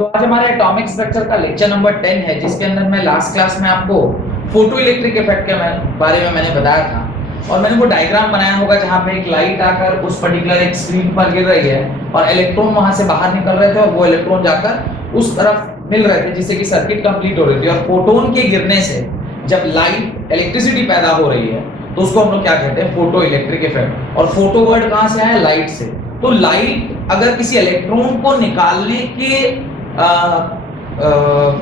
तो आज हमारे एटॉमिक स्ट्रक्चर का लेक्चर नंबर 10 है, जिसके अंदर मैं लास्ट क्लास में आपको फोटो इलेक्ट्रिक इफेक्ट के बारे में मैंने बताया था और मैंने वो डायग्राम बनाया होगा जहां पे एक लाइट आकर उस पर्टिकुलर एक स्क्रीन पर गिर रही है और इलेक्ट्रॉन वहां से बाहर निकल रहे थे और वो इलेक्ट्रॉन जाकर उस तरफ मिल रहे थे जिससे कि सर्किट कंप्लीट हो रही थी। और फोटोन के गिरने से जब लाइट इलेक्ट्रिसिटी पैदा हो रही है तो उसको हम लोग क्या कहते हैं, फोटो इलेक्ट्रिक इफेक्ट। और फोटो वर्ड कहां से आया? लाइट से। तो लाइट अगर किसी इलेक्ट्रॉन को निकालने के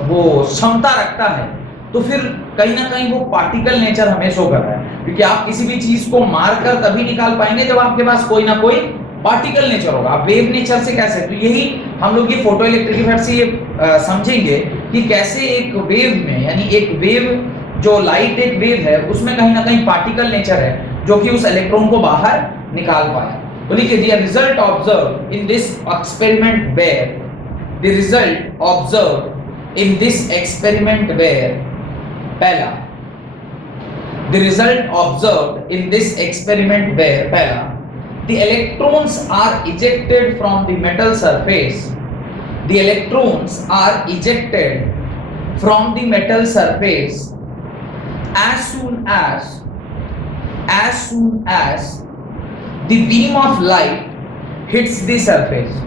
वो क्षमता रखता है तो फिर कहीं ना कहीं वो पार्टिकल नेचर हमें शो कर रहा है, क्योंकि आप किसी भी चीज को मारकर तभी निकाल पाएंगे जब आपके पास कोई ना कोई पार्टिकल नेचर होगा। आप वेव नेचर से कैसे? तो यही हम लोग ये फोटो इलेक्ट्रिक इफेक्ट से ये समझेंगे कि कैसे एक वेव में, यानी एक वेव जो लाइट एक वेव है उसमें कहीं ना कहीं पार्टिकल नेचर है जो कि उस इलेक्ट्रॉन को बाहर निकाल पाए। तो लिखिए, the result observe in this experiment where The result observed in this experiment were, पहला, the result observed in this experiment were, पहला, the electrons are ejected from the metal surface. The electrons are ejected from the metal surface as soon as the beam of light hits the surface.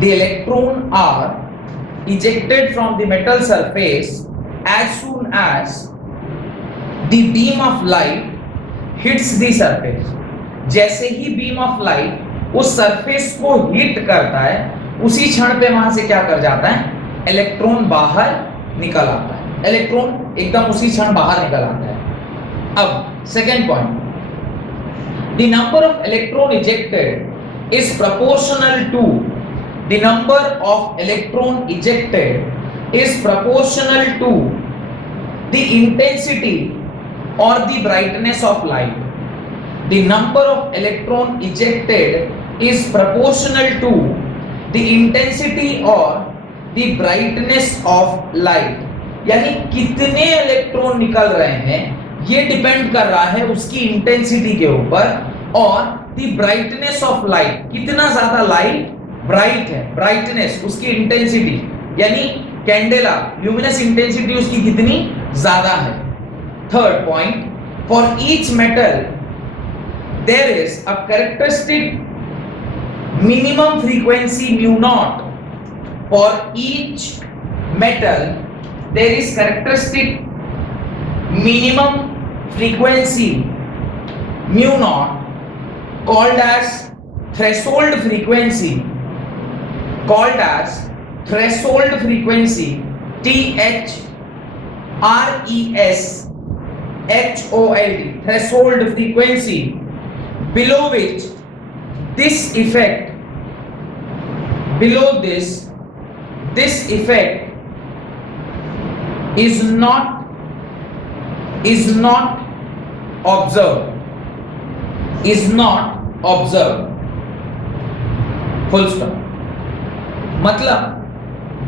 The electrons are ejected from the metal surface as soon as the beam of light hits the surface. जैसे ही beam of light उस surface को hit करता है उसी क्षण पे वहां से क्या कर जाता है? इलेक्ट्रॉन बाहर निकल आता है। इलेक्ट्रॉन एकदम उसी क्षण बाहर निकल आता है। अब second point, the number of electron ejected is proportional to the number of electron ejected is proportional to the intensity or the brightness of light. The number of electron ejected is proportional to the intensity or the brightness of light. यानी कितने electron निकल रहे हैं ये depend कर रहा है उसकी इंटेंसिटी के ऊपर और the brightness of light, कितना ज्यादा लाइट ब्राइट है, ब्राइटनेस उसकी इंटेंसिटी, यानी कैंडेला ल्यूमिनस इंटेंसिटी उसकी कितनी ज्यादा है। Third point, for each metal there is a characteristic minimum frequency mu naught. For each metal there is characteristic minimum frequency mu naught called as threshold frequency, called as threshold frequency, THRESHOLD, threshold frequency, below which this effect, below this effect is not observed, is not observed. Full stop. मतलब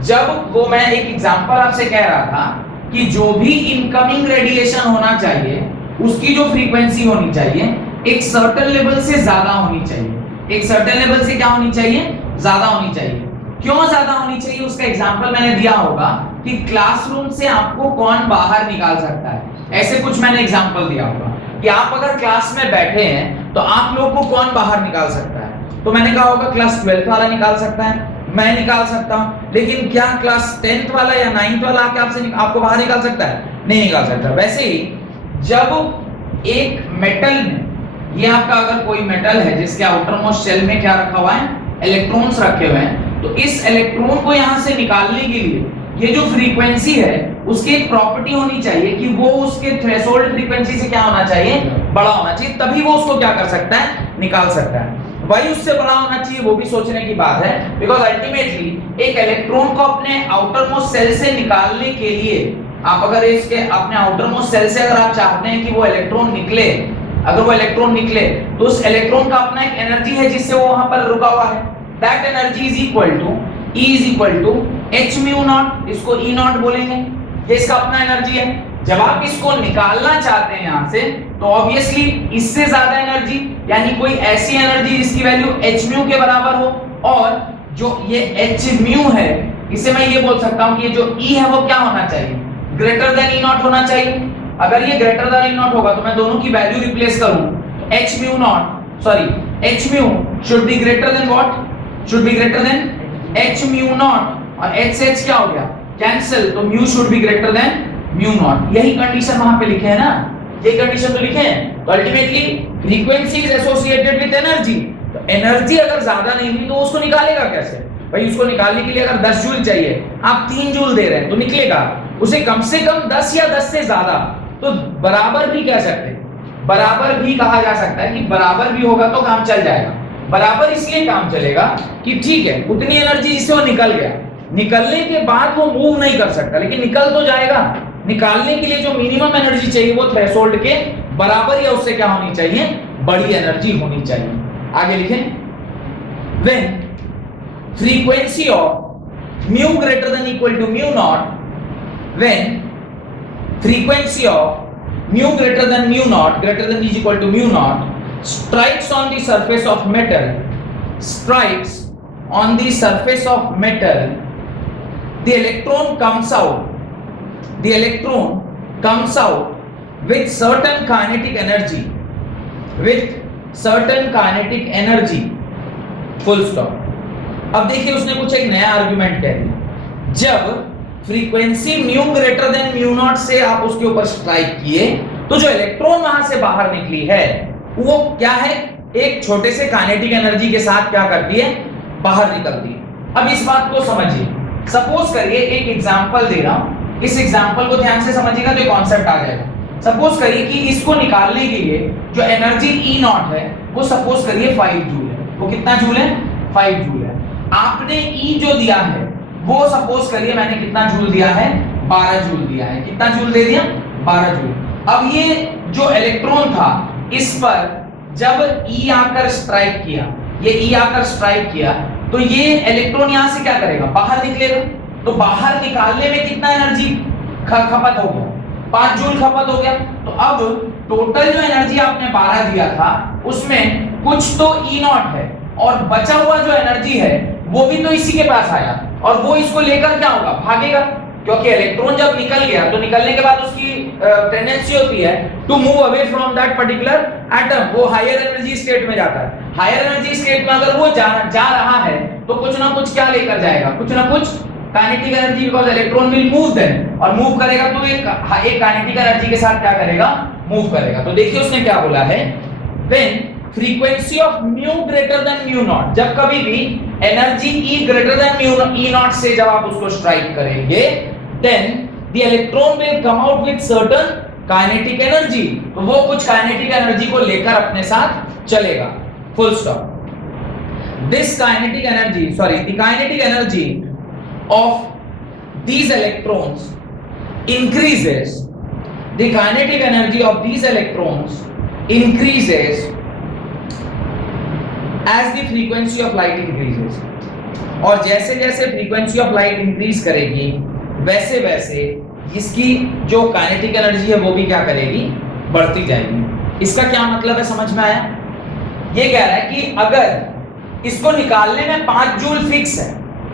जब वो, मैं एक example आपसे कह रहा था कि जो भी इनकमिंग रेडिएशन होना चाहिए उसकी जो फ्रीक्वेंसी होनी चाहिए एक सर्टेन लेवल से ज्यादा होनी चाहिए। एक सर्टेन लेवल से क्या होनी चाहिए? ज्यादा होनी चाहिए। क्यों ज्यादा होनी चाहिए उसका एग्जांपल मैंने दिया होगा कि क्लासरूम से आपको कौन बाहर निकाल सकता है, ऐसे कुछ मैंने एग्जांपल दिया होगा कि आप अगर क्लास में बैठे हैं तो आप लोगों को कौन बाहर निकाल सकता है। तो मैंने कहा होगा क्लास 12th वाला निकाल सकता है, मैं निकाल सकता हूं, लेकिन क्या क्लास 10th वाला या 9th वाला आके आपको बाहर निकाल सकता है? नहीं निकाल सकता। वैसे ही जब एक मेटल में, ये आपका अगर कोई मेटल है जिसके आउटर मोस्ट शेल में क्या रखा हुआ है? इलेक्ट्रॉन्स रखे हुए हैं, तो इस इलेक्ट्रॉन को यहां से निकालने के लिए ये जो फ्रीक्वेंसी है उसकी एक प्रॉपर्टी होनी चाहिए कि वो उसके थ्रेशोल्ड फ्रीक्वेंसी से क्या होना चाहिए? बड़ा होना चाहिए, तभी वो उसको क्या कर सकता है? निकाल सकता है। वही उससे बड़ा होना चाहिए वो भी सोचने की बात है, बिकॉज अल्टीमेटली एक इलेक्ट्रॉन को अपने आउटर मोस्ट सेल से निकालने के लिए आप अगर इसके अपने आउटर मोस्ट सेल से अगर आप चाहते हैं कि वो इलेक्ट्रॉन निकले, अगर वो इलेक्ट्रॉन निकले तो उस इलेक्ट्रॉन का अपना एक एनर्जी है जिससे वो वहां पर रुका हुआ है। That energy is equal to E is equal to h mu naught, इसको E naught बोलेंगे, ये इसका अपना एनर्जी है। जब आप इसको निकालना चाहते हैं यहां से तो ऑब्वियसली इससे ज्यादा एनर्जी, यानी कोई ऐसी एनर्जी जिसकी वैल्यू h mu के बराबर हो और जो ये h म्यू है, इसे मैं ये बोल सकता हूं कि ये जो E है वो क्या होना चाहिए, ग्रेटर देन E नॉट होना चाहिए। अगर ये ग्रेटर देन E नॉट होगा तो मैं दोनों की वैल्यू रिप्लेस करूं, h mu not sorry h mu should be greater then what, should be greater then h mu naught, और h से h क्या हो गया, कैंसिल, तो mu should be greater than mu naught. यही कंडीशन वहां पे लिखे हैं ना, ये कंडीशन तो लिखे हैं। तो ultimately frequency is associated with energy, तो एनर्जी अगर ज्यादा नहीं हुई तो उसको निकालेगा कैसे भाई, उसको निकालने के लिए अगर 10 जूल चाहिए, आप 3 जूल दे रहे हैं तो निकलेगा, उसे कम से कम 10 या 10 से ज्यादा, तो बराबर भी कह सकते हैं, बराबर भी कहा जा सकता है कि बराबर भी होगा तो काम चल जाएगा। बराबर इसलिए काम चलेगा कि ठीक है उतनी एनर्जी जिससे वो निकल गया, निकलने के बाद वो मूव नहीं कर सकता लेकिन निकल तो जाएगा। निकालने के लिए जो मिनिमम एनर्जी चाहिए वो थ्रेशोल्ड के बराबर या उससे क्या होनी चाहिए, बड़ी एनर्जी होनी चाहिए। आगे लिखें, when frequency of mu greater than equal to mu naught, when frequency of mu greater than mu naught greater than is equal to mu naught strikes on the surface of metal, strikes on the surface of metal, the electron comes out, the electron comes out with certain kinetic energy, with certain kinetic energy, full stop। अब देखिए उसने कुछ एक नया argument कह दिया, जब frequency mu greater than mu not से आप उसके ऊपर स्ट्राइक किए तो जो इलेक्ट्रॉन वहां से बाहर निकली है वो क्या है, एक छोटे से काइनेटिक एनर्जी के साथ क्या करती है, बाहर निकलती है। अब इस बात को समझिए, सपोज करिए एक एग्जांपल दे रहा हूं, इस एग्जांपल को ध्यान से समझिएगा तो कॉन्सेप्ट आ जाएगा। सपोज करिए कि इसको निकालने के लिए जो एनर्जी E नॉट है वो सपोज करिए 5 जूल है, वो कितना जूल है, 5 जूल है। आपने E जो दिया है वो सपोज करिए मैंने कितना जूल दिया है, 12 जूल दिया है, कितना जूल दे दिया, 12 जूल। अब ये जो इलेक्ट्रॉन था इस पर जब E आकर स्ट्राइक किया, ये E आकर स्ट्राइक किया तो ये इलेक्ट्रॉन यहां से क्या करेगा, बाहर निकलेगा, तो बाहर निकालने में कितना एनर्जी खपत हो गया, 5 जूल खपत हो गया। तो अब टोटल जो एनर्जी आपने 12 दिया था उसमें कुछ तो E नॉट है और बचा हुआ जो एनर्जी है वो भी तो इसी के पास आया और वो इसको लेकर क्या होगा, भागेगा, क्योंकि इलेक्ट्रॉन जब निकल गया तो निकलने के बाद उसकी टेंडेंसी होती है to move away from that particular atom, वो हायर एनर्जी स्टेट में जाता है। हायर एनर्जी स्टेट में अगर वो जा रहा है तो कुछ ना कुछ क्या लेकर जाएगा, कुछ ना कुछ kinetic energy, because electron will move then, और मूव करेगा तो एक काइनेटिक एनर्जी के साथ क्या करेगा, मूव करेगा। तो देखिए उसने क्या बोला है, when frequency of mu greater than mu naught, जब कभी भी energy E greater than mu E naught से जब आप उसको स्ट्राइक करेंगे then the electron will come out with certain kinetic energy, तो वो कुछ काइनेटिक एनर्जी को लेकर अपने साथ चलेगा, full stop. This kinetic energy the kinetic energy of these electrons increases, the kinetic energy of these electrons increases as the frequency of light increases, और जैसे जैसे frequency of light increase करेगी वैसे वैसे इसकी जो काइनेटिक एनर्जी है वो भी क्या करेगी, बढ़ती जाएगी। इसका क्या मतलब है, समझ में आया? ये कह रहा है कि अगर इसको निकालने में 5 जूल फिक्स है,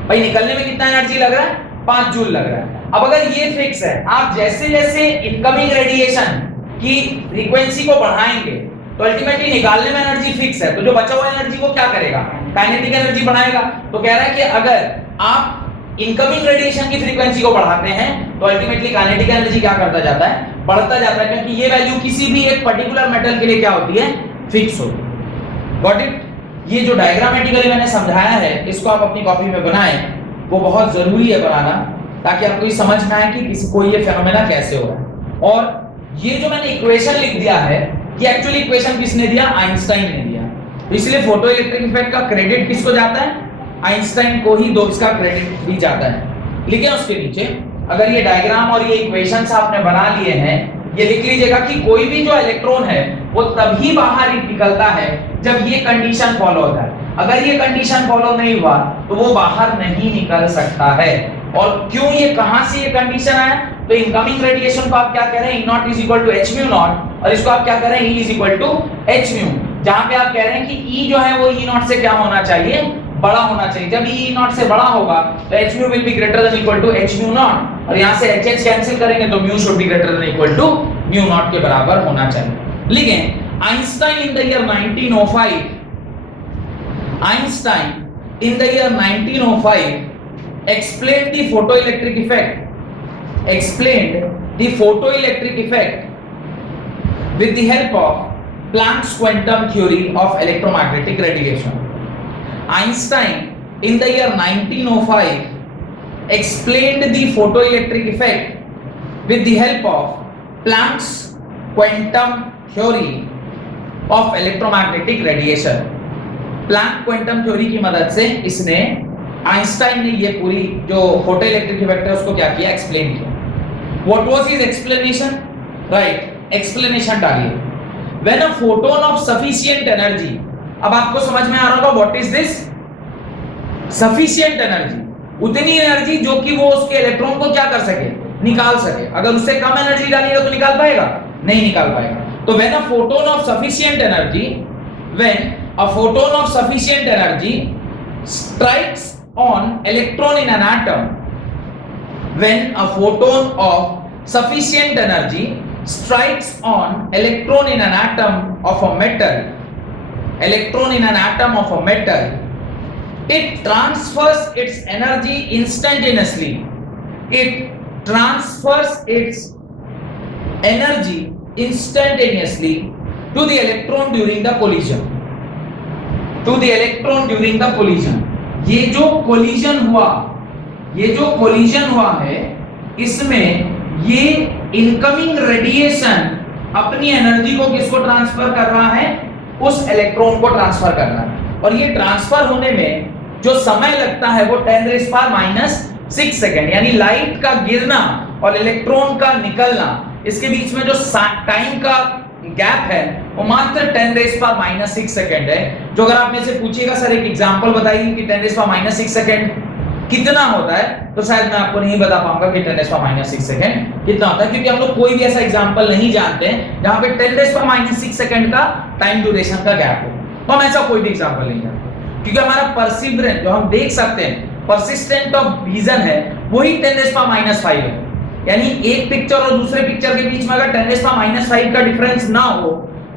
भाई निकलने में कितना एनर्जी लग रहा है, 5 जूल लग रहा है। अब अगर ये फिक्स है, आप जैसे जैसे इनकमिंग रेडिएशन की फ्रीक्वेंसी को बढ़ाएंगे तो अल्टीमेटली निकालने में एनर्जी फिक्स है, तो जो बचा हुआ एनर्जी को क्या करेगा, काइनेटिक एनर्जी बढ़ाएगा। तो कह रहा है कि अगर आप इनकमिंग रेडिएशन की फ्रीक्वेंसी को बढ़ाते हैं तो अल्टीमेटली काइनेटिक एनर्जी क्या करता जाता है, बढ़ता जाता है, क्योंकि ये वैल्यू किसी भी एक पर्टिकुलर मेटल के लिए क्या होती है, फिक्स होती है। Got it? ये जो डायग्रामेटिकली मैंने समझाया है इसको आप अपनी कॉपी में बनाएं, वो बहुत जरूरी है बनाना, ताकि आपको ये समझ में आए कि किसी को ये फेनोमेना कैसे हो रहा है। और ये जो मैंने इक्वेशन लिख दिया है ये एक्चुअली इक्वेशन किसने दिया, आइंस्टाइन ने दिया। तो इसलिए फोटो इलेक्ट्रिक इफेक्ट का क्रेडिट किसको जाता है, आइंस्टाइन को ही दो इसका क्रेडिट भी जाता है। लिखे उसके नीचे, अगर ये डायग्राम और ये इक्वेशंस आपने बना लिए हैं, ये लिख लीजिएगा कि कोई भी जो इलेक्ट्रॉन है वो तभी बाहर निकलता है जब ये कंडीशन फॉलो होता है। अगर ये कंडीशन फॉलो नहीं हुआ तो वो बाहर नहीं निकल सकता है। और क्यों, ये कहां से ये कंडीशन आया, तो इनकमिंग रेडिएशन को आप क्या कह रहे हैं, E naught is equal to h mu naught, और इसको आप क्या कह रहे हैं, E is equal to h mu, जहां पे आप कह रहे हैं कि E जो है वो E नॉट से क्या होना चाहिए, बड़ा होना चाहिए। जब E नॉट से बड़ा होगा तो h mu will be greater than equal to h mu naught, और यहां से h कैंसिल करेंगे तो mu should be greater than equal to mu naught के बराबर होना चाहिए। लिखें Einstein in the year 1905, Einstein in the year 1905 explained the photoelectric effect with the help of Planck's quantum theory of electromagnetic radiation. Einstein in the year 1905 explained the photoelectric effect with the help of Planck's quantum theory of electromagnetic radiation. Planck quantum theory की मदद से इसने, Einstein ने ये पूरी जो photo electric effect है उसको क्या किया, एक्सप्लेन किया। What was his explanation? Right, explanation डालिए। When a photon of sufficient energy, अब आपको समझ में आ रहा होगा what is this sufficient energy, उतनी एनर्जी जो कि वो उसके इलेक्ट्रॉन को क्या कर सके, निकाल सके। अगर उससे कम एनर्जी डालिएगा तो निकाल पाएगा? नहीं निकाल पाएगा। तो when a photon of sufficient energy, when a photon of sufficient energy strikes on electron in an atom, when a photon of sufficient energy strikes on electron in an atom of a metal, electron in an atom of a metal, it transfers its energy instantaneously. It transfers its energy instantaneously to the electron during the collision, to the electron during the collision. ये जो collision हुआ है इसमें ये incoming radiation अपनी energy को किसको transfer कर रहा है, उस इलेक्ट्रॉन को ट्रांसफर कर रहा है। और ये ट्रांसफर होने में जो समय लगता है वो 10⁻⁶ सेकेंड, यानी लाइट का गिरना और इलेक्ट्रॉन का निकलना, इसके बीच में जो टाइम का गैप है वो मात्र 10⁻⁶ सेकंड है। जो अगर आप में से पूछिएगा सर एक एग्जांपल बताइए कि 10⁻⁶ सेकंड कितना होता है, तो शायद मैं आपको नहीं बता पाऊंगा कि 10⁻⁶ सेकंड कितना होता है, क्योंकि हम लोग कोई भी ऐसा एग्जांपल नहीं जानते हैं जहां पे 10⁻⁶ सेकंड का टाइम ड्यूरेशन का गैप हो। तो हम ऐसा कोई भी एग्जांपल नहीं जानते, क्योंकि हमारा परसिवरेंस जो हम देख सकते हैं, परसिस्टेंट ऑफ विजन है, वही 10⁻⁵ है। यानी एक पिक्चर और दूसरे पिक्चर के बीच में अगर 10⁻⁵ का डिफरेंस ना हो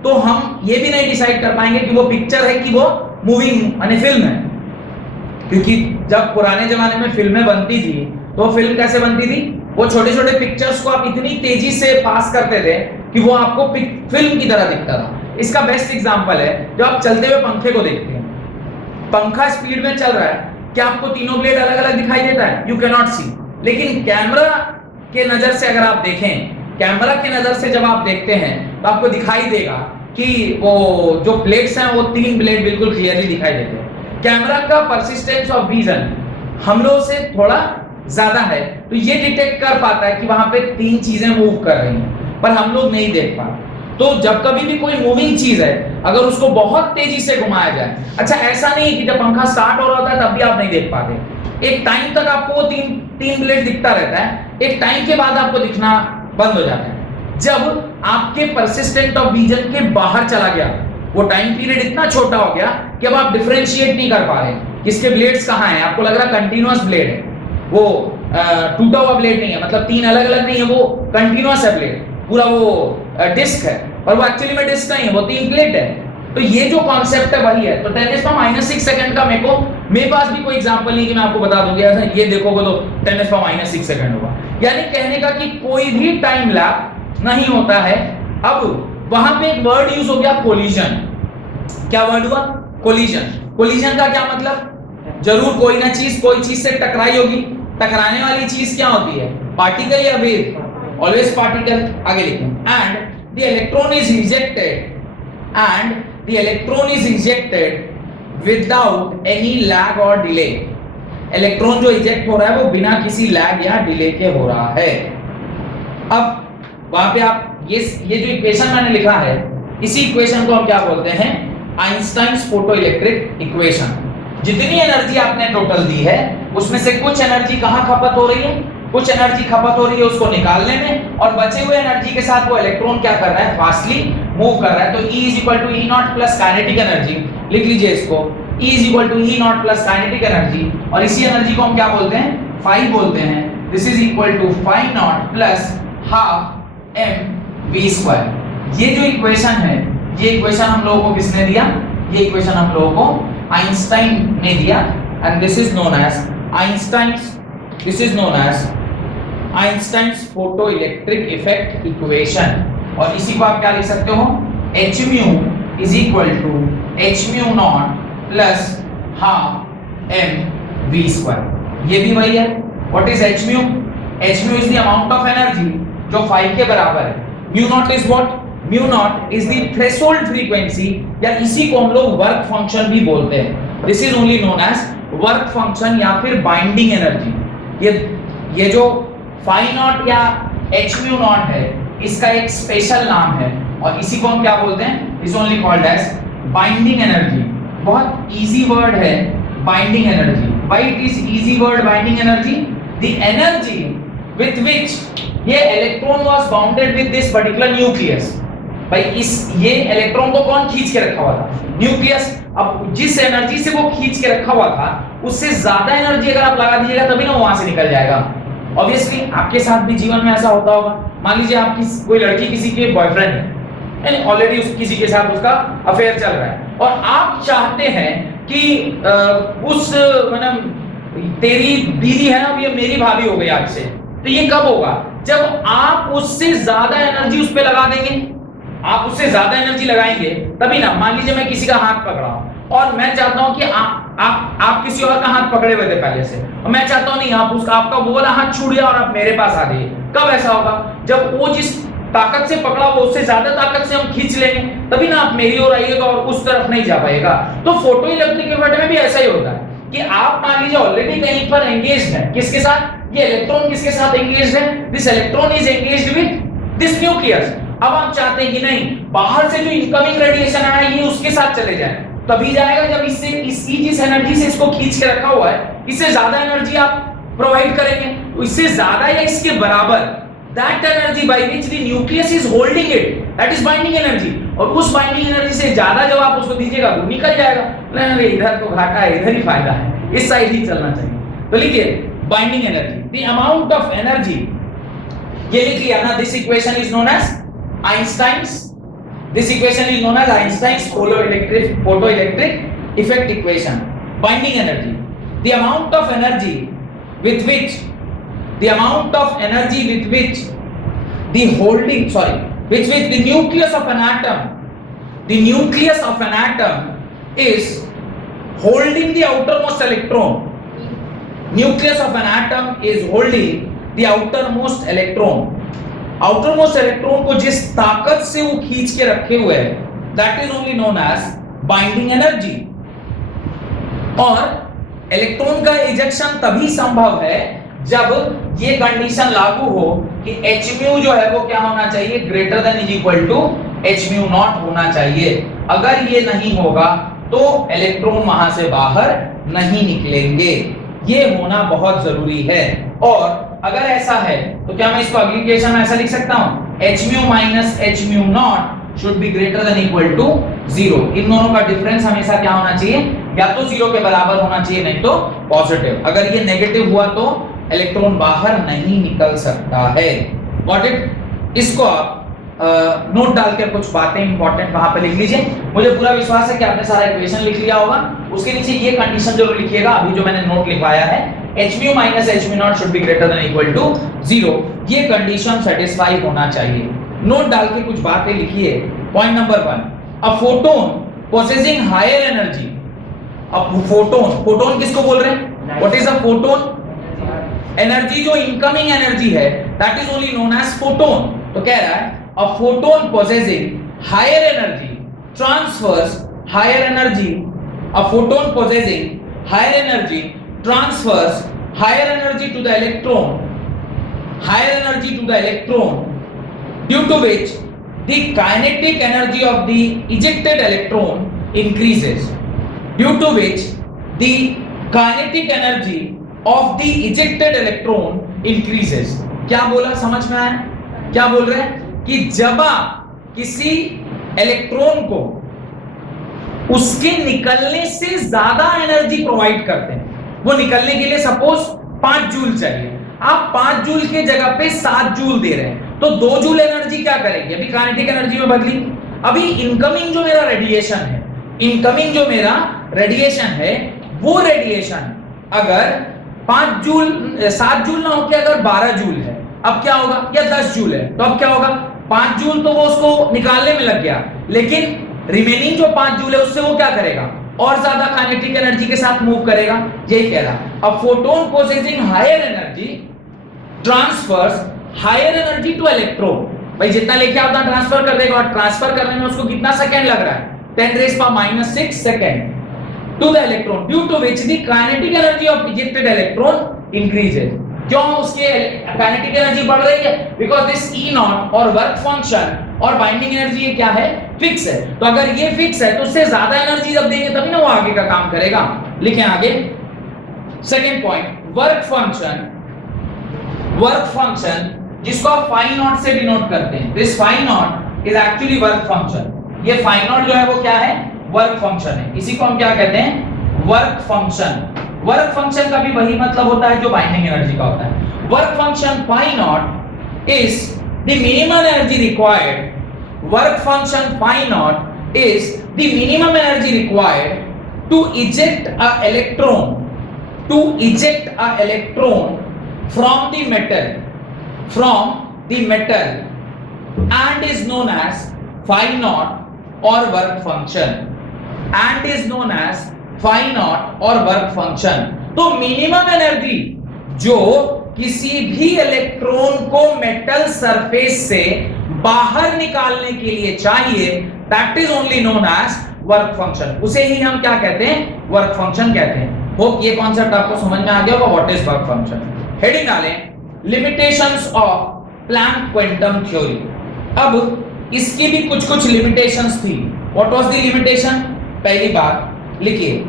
तो हम ये भी नहीं डिसाइड कर पाएंगे कि वो पिक्चर है कि वो मूविंग यानी फिल्म है। क्योंकि जब पुराने जमाने में फिल्में बनती थी तो फिल्म कैसे बनती थी, वो छोटे छोटे पिक्चर्स को आप इतनी तेजी से पास करते थे कि वो आपको फिल्म की तरह दिखता था। इसका बेस्ट एग्जांपल है जब आप चलते हुए पंखे को देखते हैं, पंखा स्पीड में चल रहा है, क्या आपको तीनों ब्लेड अलग अलग दिखाई देता है? यू कैन नॉट सी। लेकिन कैमरा के नजर से अगर आप देखें, कैमरा के नजर से जब आप देखते हैं तो आपको दिखाई देगा कि वो जो ब्लेड्स हैं वो 3 ब्लेड बिल्कुल क्लियरली दिखाई देते हैं। कैमरा का परसिस्टेंस ऑफ विजन हम लोग से थोड़ा ज्यादा है, तो ये डिटेक्ट कर पाता है कि वहां पे 3 चीजें मूव कर रही हैं, पर हम लोग नहीं देख पाते। तो जब कभी भी कोई मूविंग चीज है अगर उसको बहुत तेजी से घुमाया जाए, अच्छा ऐसा नहीं कि जब पंखा स्टार्ट हो रहा होता है तब भी आप नहीं देख पाते, एक टाइम तक आपको वो तीन ब्लेड दिखता रहता है, एक टाइम के बाद आपको दिखना बंद हो जाता है। जब आपके परसिस्टेंट ऑफ विजन के बाहर चला गया, वो टाइम पीरियड इतना छोटा हो गया कि अब आप डिफरेंशिएट नहीं कर पा रहे इसके ब्लेड्स कहाँ हैं, आपको लग रहा है कंटिन्यूअस ब्लेड है, वो टूटा हुआ ब्लेड नहीं है, मतलब 3 अलग अलग नहीं है, वो कंटिन्यूअस है ब्लेड, पूरा वो डिस्क है, और वो एक्चुअली में डिस्क नहीं है, वो 3 प्लेट है। तो ये जो कॉन्सेप्ट है वही है। तो 10⁻⁶ सेकंड का मेरे पास भी कोई एग्जांपल नहीं कि मैं आपको बता दूंगा ये देखोगे तो 10⁻�6 सेकंड होगा, यानी कहने का कि कोई भी टाइम लैप नहीं होता है। अब वहां पे एक वर्ड यूज हो गया कोलिजन। क्या वर्ड हुआ? कोलिजन। कोलिजन का क्या मतलब? जरूर कोई ना चीज कोई चीज से टकराई होगी। टकराने वाली चीज क्या होती है? पार्टिकल या वेव? Always particle. आगे लिखें, and the electron is ejected and the electron is ejected without any lag or delay। Electron जो इजेक्ट हो रहा है वो बिना किसी लैग या डिले के हो रहा है। अब वहां पे आप ये जो इक्वेशन मैंने लिखा है, इसी इक्वेशन को हम क्या बोलते हैं? Einstein's photo electric equation. जितनी एनर्जी आपने टोटल दी है उसमें से कुछ एनर्जी कहां खपत हो रही है? कुछ एनर्जी खपत हो रही है उसको निकालने में, और बचे हुए एनर्जी के साथ वो इलेक्ट्रॉन क्या कर रहा है? फास्टली मूव कर रहा है। तो E = E0 plus kinetic energy, लिख लीजिए इसको, E is equal to E naught plus kinetic energy, और इसी एनर्जी को हम क्या बोलते हैं, phi बोलते हैं. This is equal to phi naught plus half mv square. ये जो इक्वेशन है, ये इक्वेशन हम लोगों को किसने दिया, ये इक्वेशन हम लोगों को आइंस्टाइन ने दिया, and this is known as Einstein's photoelectric effect equation. और इसी को आप क्या लिख सकते हो, h mu is equal to h mu naught plus half m v square. ये भी वही है. What is h mu? h mu is the amount of energy जो phi के बराबर है. mu naught is what? mu naught is the threshold frequency, या इसी को हम लोग वर्क फंक्शन भी बोलते हैं. This is only known as work function या फिर बाइंडिंग एनर्जी. ये जो phi naught या h mu naught है, इसका एक स्पेशल नाम है, और इसी को हम क्या बोलते हैं, is only called as binding energy. बहुत इजी वर्ड है binding energy. Why it is easy word binding energy? The energy with which ये electron was bounded with this particular nucleus. भाई ये इलेक्ट्रॉन को कौन खींच के रखा हुआ था, न्यूक्लियस. अब जिस एनर्जी से वो खींच के रखा हुआ था, उससे ज्यादा एनर्जी अगर आप लगा दीजिएगा तभी ना वो वहां से निकल जाएगा. ऑब्वियसली आपके साथ भी जीवन में ऐसा होता होगा. मान लीजिए आपकी कोई लड़की किसी के बॉयफ्रेंड है, यानी ऑलरेडी किसी के साथ उसका अफेयर चल रहा है, और आप चाहते हैं कि उस मतलब तेरी दीदी है अब ये मेरी भाभी हो गई आज से. तो ये कब होगा, जब आप उससे ज्यादा एनर्जी उस पे लगा देंगे. आप उससे ज्यादा एनर्जी लगाएंगे तभी ना. मान लीजिए मैं किसी का हाथ पकड़ा हूं और मैं चाहता हूं कि आप किसी और का हाथ पकड़े हुए थे पहले से, और मैं चाहता हूं नहीं आपका वो वाला हाथ छूट गया और आप मेरे पास आ गए. कब ऐसा होगा, जब वो जिस ताकत से पकड़ा वो उससे ज्यादा ताकत से हम खींच लेंगे, तभी ना आप मेरी ओर आइएगा और उस तरफ नहीं जा पाएगा. तो फोटो इलेक्ट्रिक इफेक्ट में भी ऐसा ही होता है कि आप मान लीजिए ऑलरेडी कहीं पर एंगेज्ड है. किसके साथ, ये इलेक्ट्रॉन किसके साथ एंगेज्ड है, this electron is engaged with this nucleus. अब आप चाहते हैं कि नहीं बाहर से जो इनकमिंग रेडिएशन आ रहा है ये उसके साथ चले जाए. तभी जाएगा जब इसकी जिस एनर्जी से इसको खींच के रखा हुआ है, इससे ज्यादा एनर्जी आप प्रोवाइड करेंगे. इससे ज्यादा या इसके बराबर, that energy by which the nucleus is holding it, that is binding energy. और उस बाइंडिंग एनर्जी से ज्यादा जब आप उसको दीजिएगा वो निकल जाएगा. नहीं इधर तो घाटा है, इधर ही फायदा है, इस साइड ही चलना चाहिए. तो लिखिए binding energy, the amount of energy, ये लिख लिया ना. This equation is known as Einstein's photoelectric effect equation. Binding energy, the amount of energy with which the nucleus of an atom is holding the outermost electron. Nucleus of an atom is holding the outermost electron. outermost electron को जिस ताकत से वो खींच के रखे हुए है, that is only known as binding energy. और इलेक्ट्रॉन का इजेक्शन तभी संभव है जब ये कंडीशन लागू हो कि h mu जो है वो क्या होना चाहिए, greater than is equal to h mu naught होना चाहिए. अगर ये नहीं होगा तो इलेक्ट्रॉन वहां से बाहर नहीं निकलेंगे. ये होना बहुत जरूरी है. और अगर ऐसा है तो क्या मैं इसको अगली इक्वेशन में ऐसा लिख सकता हूं, h mu minus h mu naught should be greater than equal to 0. इन दोनों का डिफरेंस हमेशा क्या होना चाहिए, या तो 0 के बराबर होना चाहिए, नहीं तो पॉजिटिव. अगर ये नेगेटिव हुआ तो इलेक्ट्रॉन बाहर नहीं निकल सकता है. Got it? इसको आप नोट डालकर कुछ बातें इंपॉर्टेंट वहां पे लिख लीजिए. मुझे पूरा विश्वास है कि आपने सारा इक्वेशन लिख लिया होगा. उसके नीचे ये कंडीशन जरूर लिखिएगा, अभी जो मैंने नोट लिखवाया है, h mu minus h mu naught should be greater than equal to 0. ये कंडीशन सेटिस्फाई होना चाहिए. नोट डाल के कुछ बातें लिखिए. Point number 1, a photon possessing higher energy. अब फोटोन किसको बोल रहे हैं, what is a photon? Energy जो इनकमिंग एनर्जी है, that is only known as photon. तो कह रहा है a photon possessing higher energy transfers higher energy. A photon possessing higher energy transfers higher energy to the electron, due to which the kinetic energy of the ejected electron increases. Due to which the kinetic energy of the ejected electron increases. क्या बोला, समझ में आया? क्या बोल रहे हैं कि जब आप किसी इलेक्ट्रॉन को उसके निकलने से ज्यादा एनर्जी प्रोवाइड करते हैं। वो निकलने के लिए सपोज 5 जूल चाहिए, आप 5 जूल के जगह पे 7 जूल दे रहे हैं, तो 2 जूल एनर्जी क्या करेगी, अभी काइनेटिक एनर्जी में बदली। अभी इनकमिंग जो मेरा रेडिएशन है, इनकमिंग जो मेरा रेडिएशन है, वो रेडिएशन अगर 5 जूल 7 जूल ना होकर अगर 12 जूल है, अब क्या होगा, या 10 जूल है, तो अब क्या होगा, 5 जूल तो वो उसको निकालने में लग गया, लेकिन रिमेनिंग जो 5 जूल है उससे वो क्या करेगा, और ज्यादा काइनेटिक एनर्जी के साथ मूव करेगा। यही कह रहा। अब photon possessing higher energy transfers higher energy to electron. भाई जितना लेके उतना ट्रांसफर कर देगा, और ट्रांसफर करने में उसको कितना सेकंड लग रहा है, 10⁻⁻⁶ second to the electron, due to which the kinetic energy of ejected electron increases. क्यों उसके काइनेटिक एनर्जी बढ़ रही है, बिकॉज दिस ई नॉट और वर्क फंक्शन और बाइंडिंग एनर्जी ये क्या है, फिक्स है। तो अगर ये फिक्स है तो उससे ज्यादा एनर्जी जब देंगे तभी ना वो आगे का काम करेगा। लिखें आगे second point, work function. Work function जिसको आप फाई नॉट से डिनोट करते हैं, this phi naught is actually work function. ये फाई नॉट जो है वो क्या है, वर्क फंक्शन है। इसी को हम क्या कहते हैं, वर्क फंक्शन। वर्क फंक्शन का भी वही मतलब होता है जो बाइंडिंग एनर्जी का होता है। Work function phi naught is the minimum energy required. Work function phi naught is the minimum energy required to eject a electron, to eject a electron from the metal and is known as phi naught or work function, and is known as phi naught or work function। तो minimum energy जो किसी भी electron को metal surface से बाहर निकालने के लिए चाहिए, that is only known as work function. उसे ही हम क्या कहते हैं, वर्क फंक्शन कहते हैं। होप ये कॉन्सेप्ट आपको समझ में आ गया होगा, what is work function. Heading डालें limitations of Planck quantum theory. अब इसकी भी कुछ कुछ लिमिटेशंस थी। व्हाट वाज द लिमिटेशन, पहली बात लिखिए,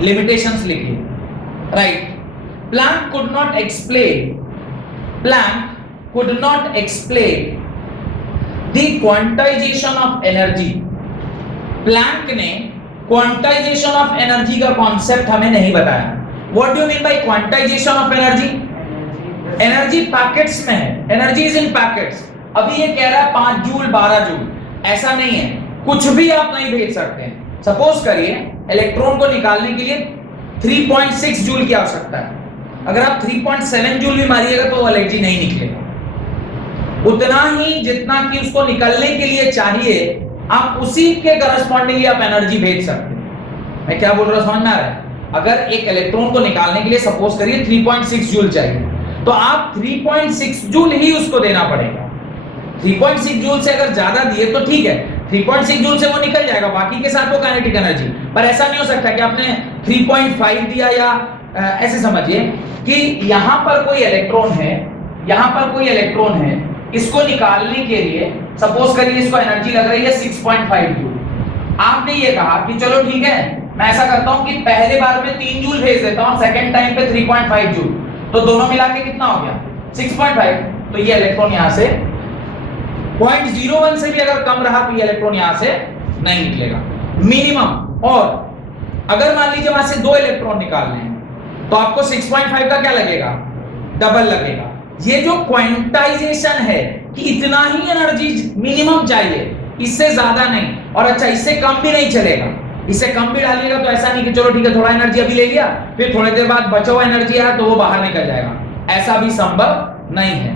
लिमिटेशंस लिखिए, right. Planck could not explain, Planck could not explain the quantization of energy. Planck ने क्वांटाइजेशन ऑफ एनर्जी का कॉन्सेप्ट हमें नहीं बताया। What do you mean by quantization of energy? Energy packets में है, एनर्जी इज इन पैकेट्स। अभी ये कह रहा है 5 जूल 12 जूल, ऐसा नहीं है, कुछ भी आप नहीं भेज सकते हैं। सपोज करिए इलेक्ट्रॉन को निकालने के लिए 3.6 जूल की आवश्यकता है, अगर आप 3.7 जूल भी मारिएगा तो वो एनर्जी नहीं निकलेगा। उतना ही जितना कि उसको निकलने के लिए चाहिए, आप उसी के करस्पॉन्डिंगली आप एनर्जी भेज सकते हैं। मैं क्या बोल रहा हूं, समझ में आ रहा है। अगर एक इलेक्ट्रॉन को निकालने के लिए सपोज करिए 3.6 जूल चाहिए, तो आप 3.6 जूल ही उसको देना पड़ेगा। 3.6 जूल से अगर ज्यादा दिए तो ठीक है, 3.6 जूल से वो निकल जाएगा, बाकी के साथ वो काइनेटिक एनर्जी। पर ऐसा नहीं हो सकता कि आपने 3.5 दिया, या ऐसे समझिए कि यहां पर कोई इलेक्ट्रॉन है, यहां पर कोई इलेक्ट्रॉन है, इसको निकालने के लिए सपोज करिए इसको एनर्जी लग रही है 6.5 जूल। आपने ये कहा कि चलो ठीक है, मैं ऐसा करता हूं कि पहले बार में 3 जूल भेज देता हूं, सेकंड टाइम पे 3.5 जूल, तो दोनों मिला के कितना हो गया 6.5। तो ये इलेक्ट्रॉन यहां से 0.01 से भी अगर कम रहा तो ये इलेक्ट्रॉन यहां से नहीं निकलेगा मिनिमम। और अगर मान लीजिए वहां से 2 इलेक्ट्रॉन निकालने हैं तो आपको 6.5 का क्या लगेगा, डबल लगेगा। ये जो क्वांटाइजेशन है कि इतना ही एनर्जी मिनिमम चाहिए, इससे ज्यादा नहीं, और अच्छा इससे कम भी नहीं चलेगा। इससे कम भी डालिएगा तो ऐसा नहीं कि चलो ठीक है थोड़ा एनर्जी अभी ले लिया, फिर थोड़ी देर बाद बचा हुआ एनर्जी है तो वो बाहर निकल जाएगा, ऐसा भी संभव नहीं है।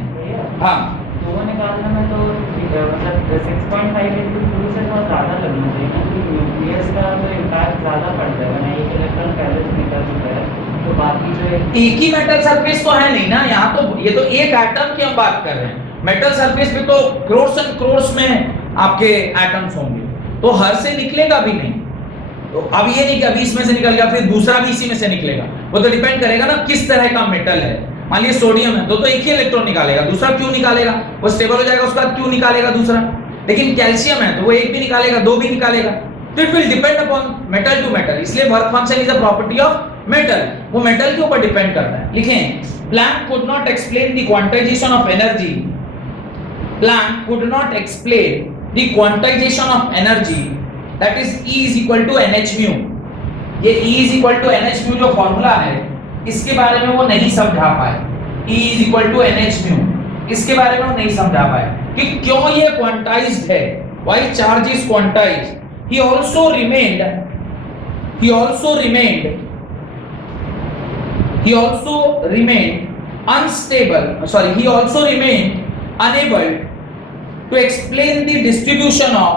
हाँ दो निकालने में तो ठीक है, मतलब 6.5 into 2 से बहुत ज़्यादा लगना चाहिए ना, क्योंकि न्यूक्लियस का तो इम्पैक्ट ज़्यादा पड़ता है ना, एक इलेक्ट्रॉन पहले से निकल चुका है, तो बाकी जो एक ही मेटल सरफेस तो है नहीं ना, यहाँ तो ये तो एक एटम की हम बात कर रहे हैं। मेटल सरफेस पे तो क्रोर्स एंड क्रोर्स में आपके एटम्स होंगे, तो हर से निकलेगा भी नहीं। तो अब ये नहीं कि अभी इसमें से निकल गया फिर दूसरा भी इसी में से निकलेगा, वो तो डिपेंड करेगा ना किस तरह का मेटल है। मान लीजिए सोडियम है तो एक ही इलेक्ट्रॉन निकालेगा, दूसरा क्यों निकालेगा, वो स्टेबल हो जाएगा, उसके बाद क्यों निकालेगा दूसरा। लेकिन कैल्शियम है तो वो एक भी निकालेगा, 2 भी निकालेगा, तो it will depend upon metal to metal. इसलिए work function is a property of metal, वो मेटल के ऊपर डिपेंड करता है। लिखें Planck could not explain the quantization of energy, Planck could not explain the quantization of energy that is E is equal to NH mu. ये E is equal to NH mu जो formula है इसके बारे में वो नहीं समझा पाए। E is equal to NH mu इसके बारे में वो नहीं समझा पाए कि क्यों ये क्वांटाइज्ड है, why charge is quantized. he also remained unable to explain the distribution of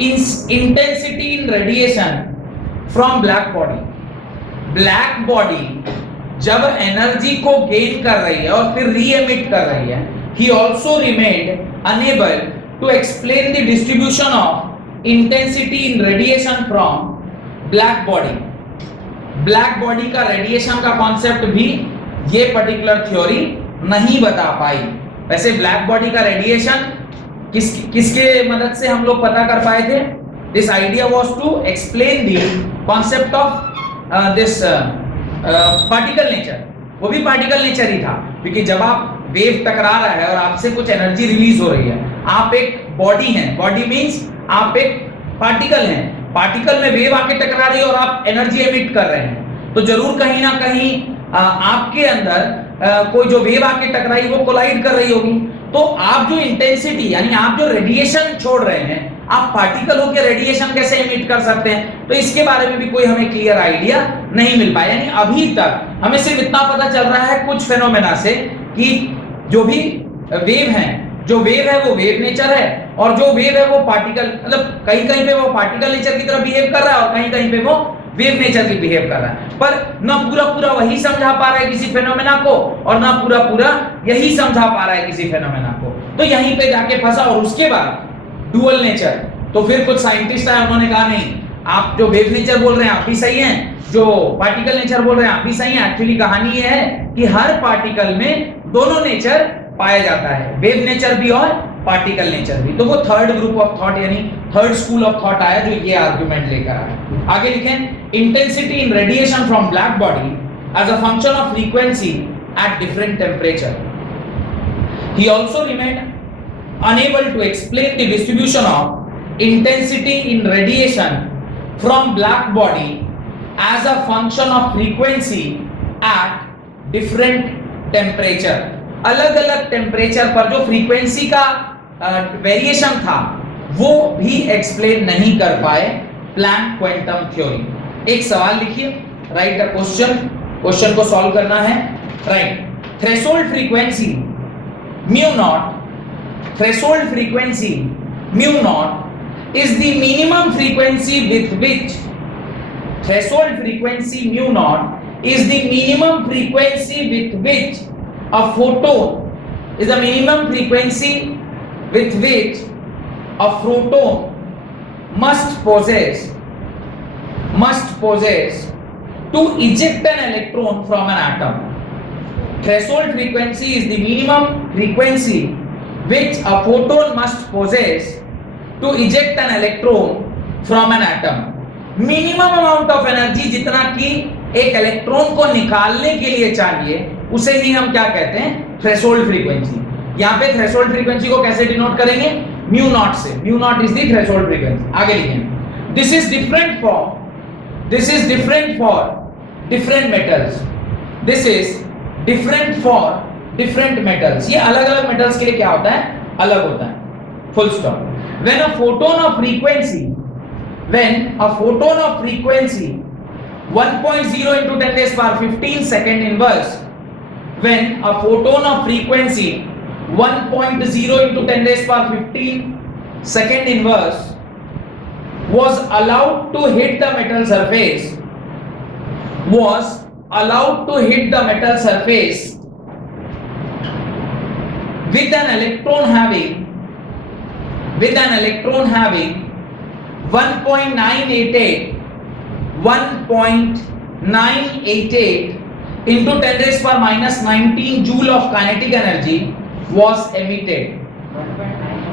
intensity in radiation from black body। Black body जब एनर्जी को गेन कर रही है और फिर री एमिट कर रही है, he also remained unable to explain the distribution of intensity in radiation from black body। Black body का रेडिएशन का कॉन्सेप्ट भी ये पर्टिकुलर थ्योरी नहीं बता पाई। वैसे ब्लैक बॉडी का रेडिएशन किसके मदद से हम लोग पता कर पाए थे? This idea was to explain the concept of this particle nature. वो भी पार्टिकल नेचर ही था, क्योंकि जब आप वेव टकरा रहा है और आपसे कुछ एनर्जी रिलीज हो रही है, आप एक बॉडी हैं, बॉडी मींस आप एक पार्टिकल हैं, पार्टिकल में वेव आके टकरा रही है और आप एनर्जी एमिट कर रहे हैं, तो जरूर कहीं ना कहीं आपके अंदर कोई जो वेव आके टकराई वो कोलाइड कर रही होगी। तो आप जो इंटेंसिटी यानी आप जो रेडिएशन छोड़ रहे हैं, आप पार्टिकल होकर रेडिएशन कैसे एमिट कर सकते हैं? तो इसके बारे में भी कोई हमें क्लियर आइडिया नहीं मिल पाया। यानी अभी तक हमें सिर्फ इतना पता चल रहा है कुछ फेनोमेना से कि जो भी वेव है, जो वेव है वो वेव नेचर है, और जो वेव है वो पार्टिकल, मतलब कहीं कहीं पे वो पार्टिकल नेचर की तरह बिहेव कर रहा है और कहीं कहीं पे वो वेव नेचर की बिहेव कर रहा है, पर ना पूरा वही समझा पा रहा है किसी फेनोमेना को और ना पूरा यही समझा पा रहा है किसी फेनोमेना को। तो यहीं पे जाके फंसा। और उसके बाद डुअल नेचर, तो फिर कुछ साइंटिस्ट आए, उन्होंने कहा नहीं, आप जो वेव नेचर बोल रहे हैं आप भी सही हैं, जो पार्टिकल नेचर बोल रहे हैं आप भी सही हैं। एक्चुअली कहानी ये है कि हर पार्टिकल में दोनों नेचर पाया जाता है, वेव नेचर भी और पार्टिकल नेचर भी। तो वो थर्ड ग्रुप ऑफ थॉट यानी थर्ड स्कूल ऑफ थॉट आया जो ये आर्गुमेंट लेकर आया। आगे लिखें, intensity in radiation from black body as a function of frequency at different temperature. He also remained unable to explain the distribution of intensity in radiation from black body as a function of frequency at different temperature। अलग अलग temperature पर जो frequency का variation था वो भी explain नहीं कर पाए प्लैंक क्वांटम थ्योरी। एक सवाल लिखिए, राइट द क्वेश्चन को सॉल्व करना है। Right, threshold frequency mu not, threshold frequency mu naught is the minimum frequency with which threshold frequency mu naught is the minimum frequency with which a photon is the minimum frequency with which a photon must possess to eject an electron from an atom। threshold frequency is the minimum frequency which a photon must possess to eject an electron from an atom। Minimum amount of energy जितना कि एक electron को निकालने के लिए चाहिए उसे ही हम क्या कहते हैं? Threshold frequency. यहाँ पे थ्रेशोल्ड फ्रीक्वेंसी को कैसे डिनोट करेंगे? म्यू नॉट से। Mu naught is the threshold frequency. आगे लिखें, this is different for different metals. This is different for different metals. ये अलग अलग मेटल्स के लिए क्या होता है? अलग होता है। Full stop. When a photon of frequency 1.0 into 10⁻15 second inverse, when a photon of frequency 1.0 into 10⁻15 second inverse was allowed to hit the metal surface with an electron having 1.988 into 10⁻19 joule of kinetic energy was emitted।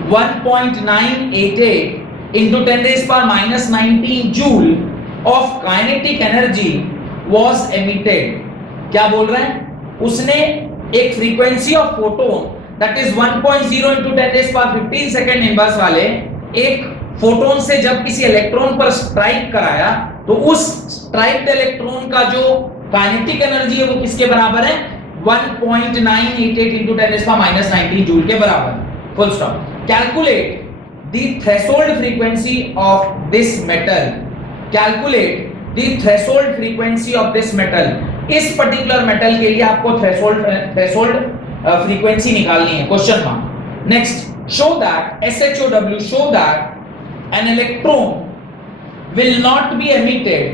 1.988 into 10⁻19 joule of kinetic energy was emitted। क्या बोल रहे हैं? उसने एक frequency of photon that is 1.0 into 10 raised power 15 second inverse वाले एक photon से जब किसी इलेक्ट्रॉन पर स्ट्राइक कराया तो उस स्ट्राइक्ड इलेक्ट्रॉन का जो काइनेटिक एनर्जी है वो किसके बराबर है 1.988 into 10 raised power minus 19 joule के बराबर। Full stop. Calculate the threshold frequency of this metal, calculate the threshold frequency of this metal। इस पर्टिकुलर मेटल के लिए आपको थ्रेशोल्ड फ्रीक्वेंसी निकालनी है, question mark. Next, show that SHOW, show that an electron will not be emitted,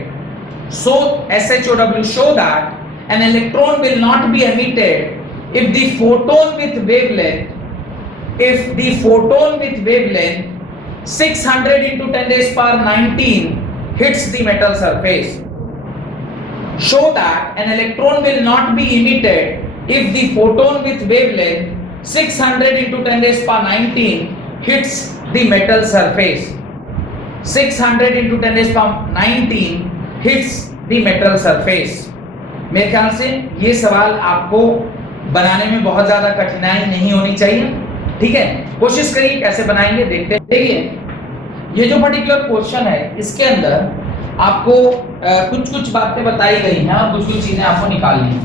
so SHOW, show that an electron will not be emitted if the photon with wavelength, if the photon with wavelength 600 into 10 raised power 19 hits the metal surface. Show that an electron will not be emitted if the photon with wavelength 600 into 10 raised power 19 hits the metal surface. 600 into 10 raised power 19 hits the metal surface. मेरे ख्याल से ये सवाल आपको बनाने में बहुत ज्यादा कठिनाई नहीं होनी चाहिए, ठीक है। कोशिश करिए कैसे बनाएंगे, देखते हैं। देखिए ये जो पर्टिकुलर क्वेश्चन है इसके अंदर आपको कुछ कुछ बातें बताई गई हैं और कुछ कुछ चीजें आपको निकालनी है।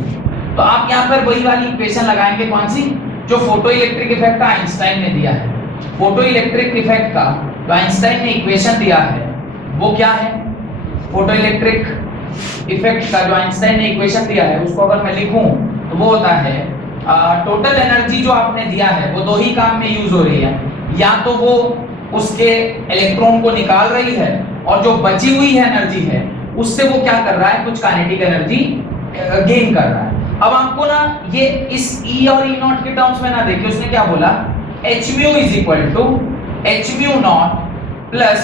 तो आप यहाँ पर वही वाली इक्वेशन लगाएंगे, कौन सी, जो फोटो इलेक्ट्रिक इफेक्ट आइंस्टाइन ने दिया है। फोटो इलेक्ट्रिक इफेक्ट का जो आइंस्टाइन ने इक्वेशन दिया है वो क्या है, फोटो इलेक्ट्रिक इफेक्ट का जो आइंस्टाइन ने इक्वेशन दिया है उसको अगर मैं लिखूं तो वो होता है टोटल एनर्जी जो आपने दिया है वो दो ही काम में यूज हो रही है, या तो वो उसके इलेक्ट्रॉन को निकाल रही है और जो बची हुई है एनर्जी है उससे वो क्या कर रहा है, कुछ काइनेटिक एनर्जी गेन कर रहा है। अब आपको ना ये इस E और E नॉट के टर्म्स में ना देखिए, उसने क्या बोला, h mu is equal to h mu not plus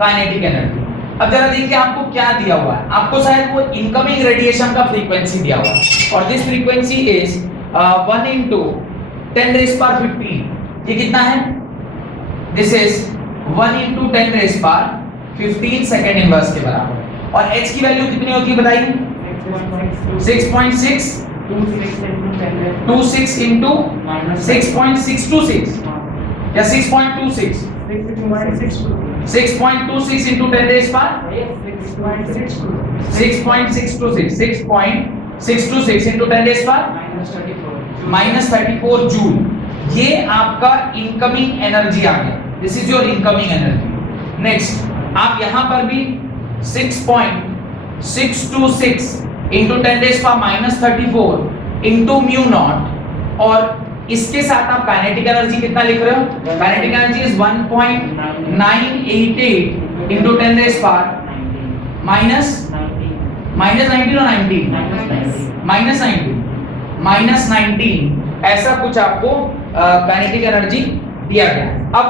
kinetic energy. अब जरा देखिए आपको क्या दिया हुआ है, आपको शायद वो इनकमिंग रेडिएशन का फ्रीक्वेंसी दिया हुआ है और this frequency is 1 into 10 raised power 15। ये कितना है, this is 1 into 10 raised power 15 second inverse के बराबर। और h की वैल्यू कितनी होती है बताइए, 6.626 into 6.626 या 6.26 6.26 into 10 raised power 6.626 6.626 into 10 raised power -34 joule. ये आपका इनकमिंग एनर्जी आ गया, this is your incoming energy. Next, आप यहां पर भी 6.626 into 10 raised power -34 into mu not, और इसके साथ आप काइनेटिक एनर्जी कितना लिख रहे हो, kinetic energy is 1.988 into 10 raised power -19 ऐसा कुछ आपको काइनेटिक एनर्जी दिया गया। अब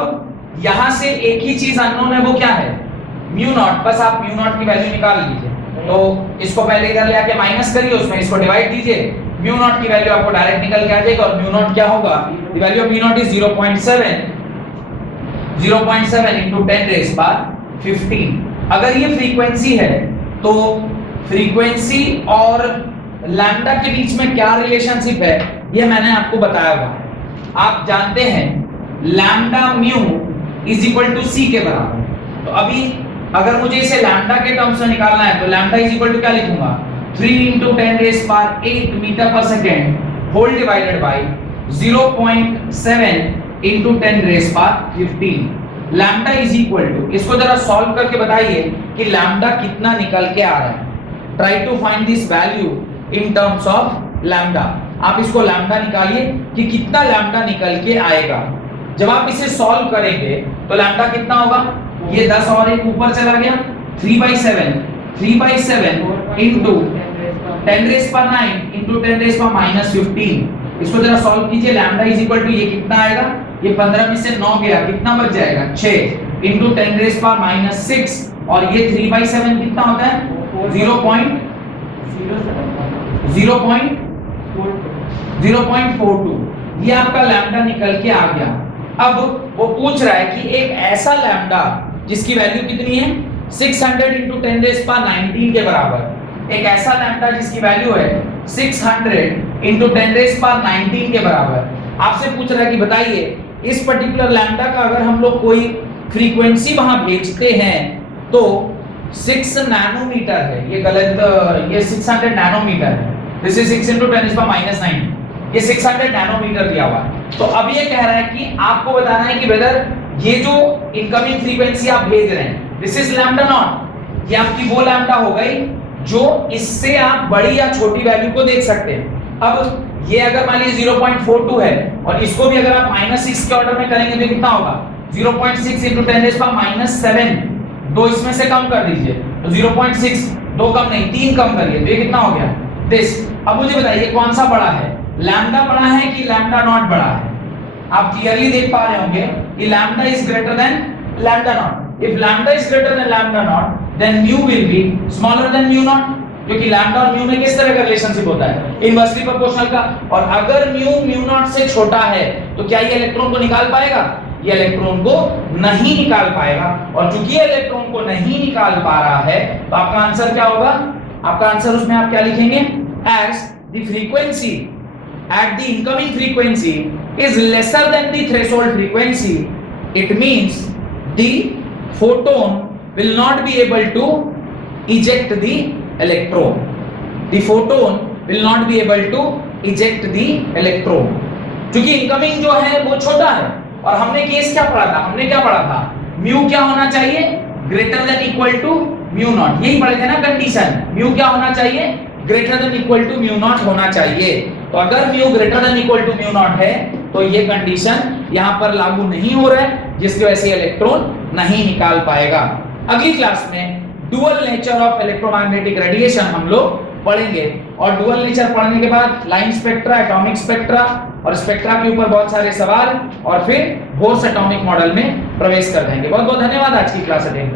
यहां से एक ही चीज अननोन है, वो क्या है, म्यू नॉट। बस आप म्यू नॉट की वैल्यू निकाल लीजिए, तो इसको पहले इधर ले आके माइनस करिए, उसमें इसको डिवाइड कीजिए, म्यू नॉट की वैल्यू आपको डायरेक्ट निकल के आ जाएगी। और म्यू नॉट क्या होगा, the value of mu naught is 0.7 into 10 raised power 15। अगर ये फ्रीक्वेंसी है तो फ्रीक्वेंसी और लैम्डा के बीच में क्या रिलेशनशिप है ये मैंने आपको बताया हुआ है। आप जानते हैं lambda mu is equal to C के बराबर। तो अभी अगर मुझे इसे लैम्डा के टर्म्स में निकालना है तो लैम्डा इज इक्वल टू क्या लिखूंगा, 3 into 10 raised power 8 metre per second whole divided by 0.7 into 10 raised power 15। Lambda is equal to, इसको जरा सॉल्व करके बताइए कि लैम्डा कितना निकल के आ रहा है। Try to find this value in terms of lambda. आप इसको लैम्डा निकालिए कि कितना लैम्डा निकल के आएगा। जब आप इसे सॉल्व करेंगे तो लैम्डा कितना होगा, ये 10 और एक ऊपर चला गया, 3/7 into 10 raised power 9 into 10 raised power -15। इसको जरा सॉल्व कीजिए। लैम्डा इज इक्वल टू ये कितना आएगा, ये 15 में से 9 गया, कितना बच जाएगा 6 into 10 raised power -6, और ये 3/7 कितना होता है 0.42। ये आपका लैम्डा निकल के आ गया। अब वो पूछ रहा है कि एक ऐसा लैम्डा जिसकी वैल्यू कितनी है 600 into 10 raised power 19 के बराबर, एक ऐसा लैम्डा जिसकी वैल्यू है 600 into 10 raised power 19 के बराबर, आपसे पूछ रहा है कि बताइए इस पर्टिकुलर लैम्डा का अगर हम लोग कोई फ्रीक्वेंसी वहां भेजते हैं तो 6 नैनोमीटर है, ये गलत, ये 600 नैनोमीटर है, दिस इज 6 × 10⁻⁹, ये 600 नैनोमीटर दिया हुआ है। तो अब ये कह रहा है कि आपको बताना है कि वेदर ये जो इनकमिंग फ्रीक्वेंसी आप भेज रहे हैं दिस इज लैम्डा नॉट, ये आपकी वो लैम्डा हो गई जो इससे आप बड़ी या छोटी वैल्यू को देख सकते हैं। अब ये अगर मान लीजिए 0.42 है और इसको भी अगर आप -6 के ऑर्डर में करेंगे तो कितना होगा, 0.6 × 10⁻⁷, 2 इसमें से कम कर दीजिए तो 0.6, 2 कम नहीं 3 कम करिए तो ये कितना हो गया दिस। अब मुझे बताइए कौन सा बड़ा है, लैम्डा बड़ा है कि लैम्डा नॉट बड़ा है? आप क्लियरली देख पा रहे होंगे कि lambda is greater than lambda naught. If lambda is greater than lambda naught then mu will be smaller than mu not, क्योंकि लैम्डा और म्यू में किस तरह का रिलेशनशिप होता है, इनवर्सली प्रोपोर्शनल का। और अगर म्यू नॉट से छोटा है तो क्या ये इलेक्ट्रॉन को निकाल पाएगा? ये इलेक्ट्रॉन को नहीं निकाल पाएगा। और चूंकि ये इलेक्ट्रॉन को नहीं निकाल पा रहा है तो आपका आंसर क्या होगा, आपका आंसर उसमें आप क्या लिखेंगे, as the frequency at the incoming frequency is lesser than the threshold frequency, it means the photon will not be able to eject the electron, the photon will not be able to eject the electron। क्योंकि incoming जो है वो छोटा है और हमने case क्या पढ़ा था, हमने क्या पढ़ा था, म्यू क्या होना चाहिए, greater than equal to mu naught, यही पढ़े थे ना कंडीशन, म्यू क्या होना चाहिए, greater than equal to mu naught होना चाहिए। तो अगर mu greater than equal to mu naught है तो ये कंडीशन यहां पर लागू नहीं हो रहा है, जिसकी वजह से इलेक्ट्रॉन नहीं निकाल पाएगा। अगली क्लास में dual nature of electromagnetic radiation हम लोग पढ़ेंगे और डुअल नेचर पढ़ने के बाद लाइन स्पेक्ट्रा, एटॉमिक स्पेक्ट्रा और स्पेक्ट्रा के ऊपर बहुत सारे सवाल और फिर बोर्स एटॉमिक मॉडल में प्रवेश कर देंगे। बहुत बहुत धन्यवाद आज की क्लास अटेंड